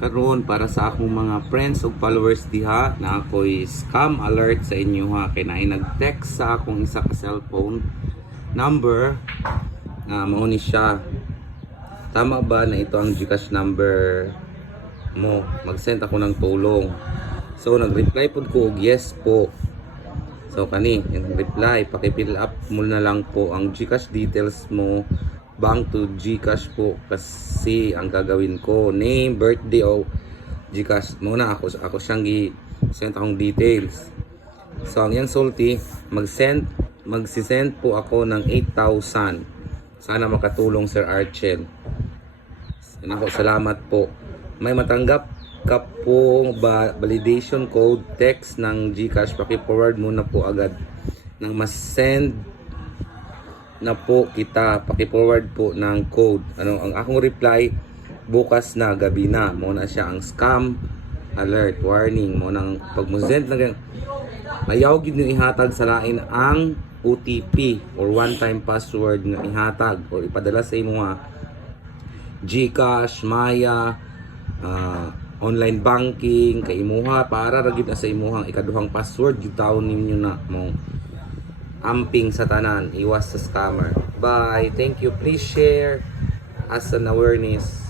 karon para sa akong mga friends ug followers diha na ako'y scam alert sa inyo ha, kay naay nag-text sa akong isa ka cellphone number na mao ni siya. Tama ba na ito ang GCash number mo? Mag-send ako ng tulong. So nag-reply pud ko og yes po. So kani yung reply, paki-fill up mo na lang po ang GCash details mo, bank to GCash po, kasi ang gagawin ko name, birthday o GCash muna ako siyang send akong details. So ang yang sulti, magsisend po ako ng 8,000. Sana makatulong Sir Archel. Salamat po. May matanggap ka po validation code text ng GCash, paki-forward muna po agad nang mas-send na po kita, paki-forward po ng code. Ang akong reply bukas na gabi na, muna siya ang scam alert warning mo nang pag mo send na ayaw gid niyo ihatag sa lain ang OTP or one time password nga ihatag or ipadala sa imo nga GCash, Maya, online banking kay imuha para ra gid sa imuhang ikaduhang password gyud taon ninyo na mo amping sa tanan, iwas sa scammer. Bye, thank you, please share as an awareness.